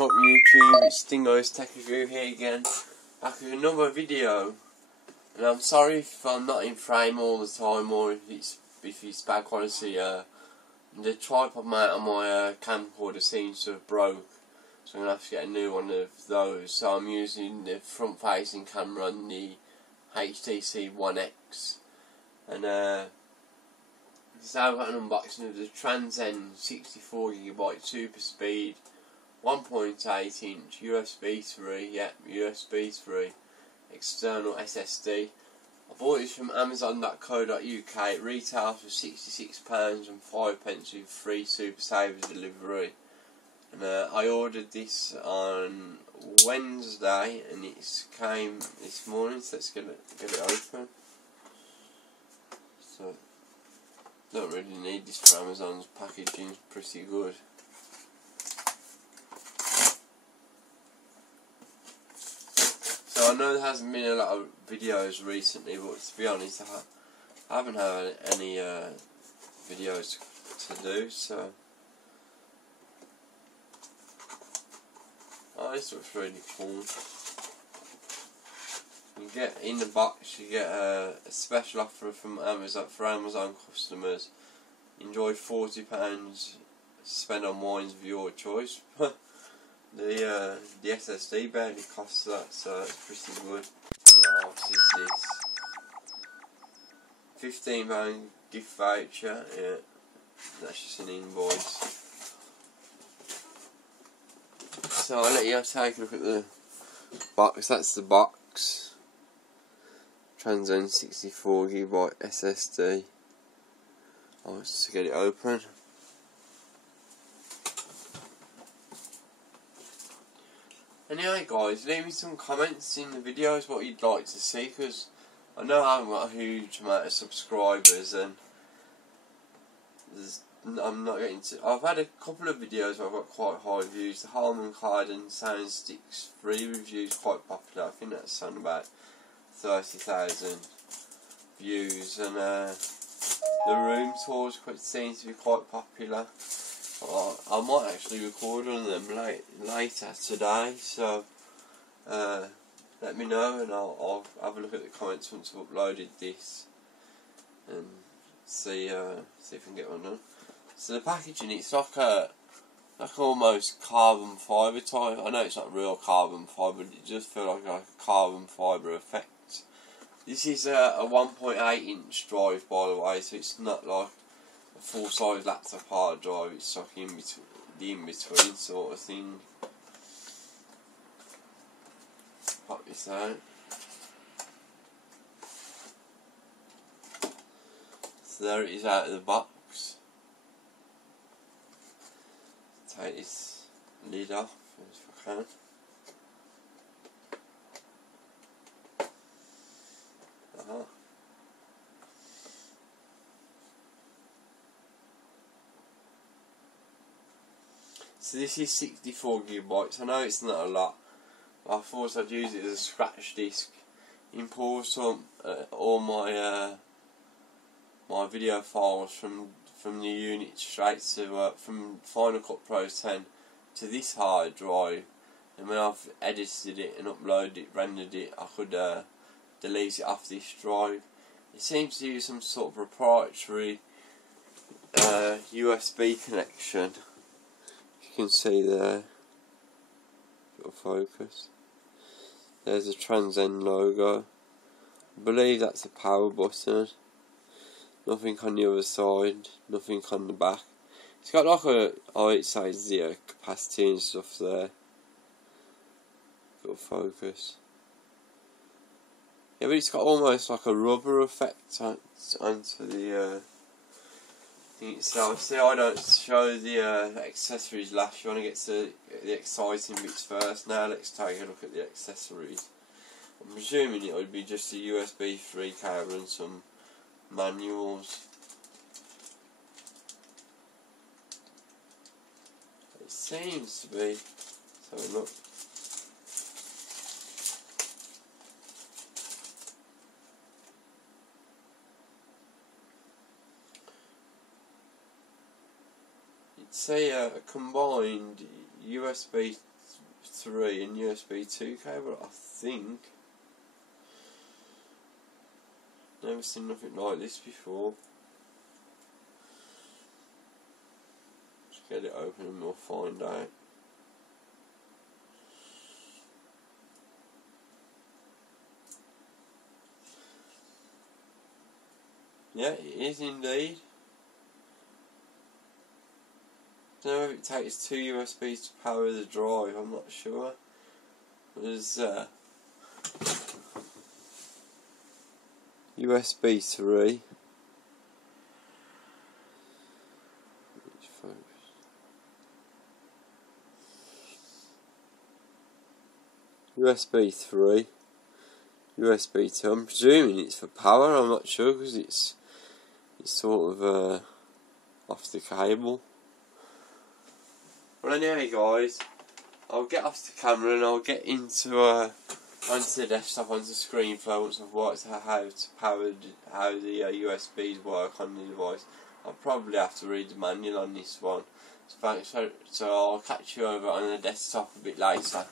What's up YouTube, it's Stingo's Tech Review here again, back with another video. And I'm sorry if I'm not in frame all the time or if it's bad quality. The tripod mount on my camcorder seems to have broke, so I'm going to have to get a new one of those. So I'm using the front facing camera on the HTC One X. And so I've got an unboxing of the Transcend 64GB super speed 1.8 inch USB 3, USB 3 external SSD. I bought this from Amazon.co.uk. It retails for £66.05 with free Super Saver delivery. And I ordered this on Wednesday and it came this morning, so let's get it open. So, don't really need this for Amazon's packaging's pretty good. So I know there hasn't been a lot of videos recently, but to be honest, I haven't had any videos to do, so... Oh, this looks really cool. You get, in the box, you get a special offer from Amazon for Amazon customers. Enjoy £40 spend on wines of your choice. The SSD barely costs that, so it's pretty good. What else is this? £15 gift voucher, yeah, that's just an invoice. So I'll let you take a look at the box. That's the box. Transcend 64GB SSD. I'll just get it open. Anyway guys, leave me some comments in the videos what you'd like to see, because I know I haven't got a huge amount of subscribers and I'm not getting to... I've had a couple of videos where I've got quite high views. The Harman Kardon Soundsticks free review is quite popular. I think that's on about 30,000 views, and the room tours seems to be quite popular. I might actually record one of them later today, so let me know and I'll have a look at the comments once I've uploaded this and see if I can get one done. So the packaging, it's like almost carbon fibre type. I know it's not real carbon fibre, but it just feels like a carbon fibre effect. This is a 1.8 inch drive, by the way, so it's not like a full-size laptop hard drive. It's like the in-between sort of thing. Pop this out. So there it is out of the box. Take this lid off if I can. So this is 64GB. I know it's not a lot, but I thought I'd use it as a scratch disk. Import all my my video files from the unit straight to from Final Cut Pro 10 to this hard drive, and when I've edited it and uploaded it, rendered it, I could delete it off this drive. It seems to use some sort of proprietary USB connection. You can see there, it'll focus. There's a Transcend logo. I believe that's a power button. Nothing on the other side, nothing on the back. It's got like it says the capacity and stuff there. It'll focus. Yeah, but it's got almost like a rubber effect onto the thing itself. See, I don't show the accessories last. You want to get to the exciting bits first. Now let's take a look at the accessories. I'm presuming it would be just a USB 3 cable and some manuals. It seems to be. So look. It's a combined USB 3 and USB 2 cable, I think. Never seen nothing like this before. Just get it open and we'll find out. Yeah, it is indeed. I don't know if it takes 2 USBs to power the drive, I'm not sure. There's USB 3. USB 3, USB 2. I'm presuming it's for power. I'm not sure because it's sort of off the cable. Well, anyway, guys, I'll get off the camera and I'll get into onto the desktop, onto the screen flow once I've worked out how the USBs work on the device. I'll probably have to read the manual on this one. So I'll catch you over on the desktop a bit later.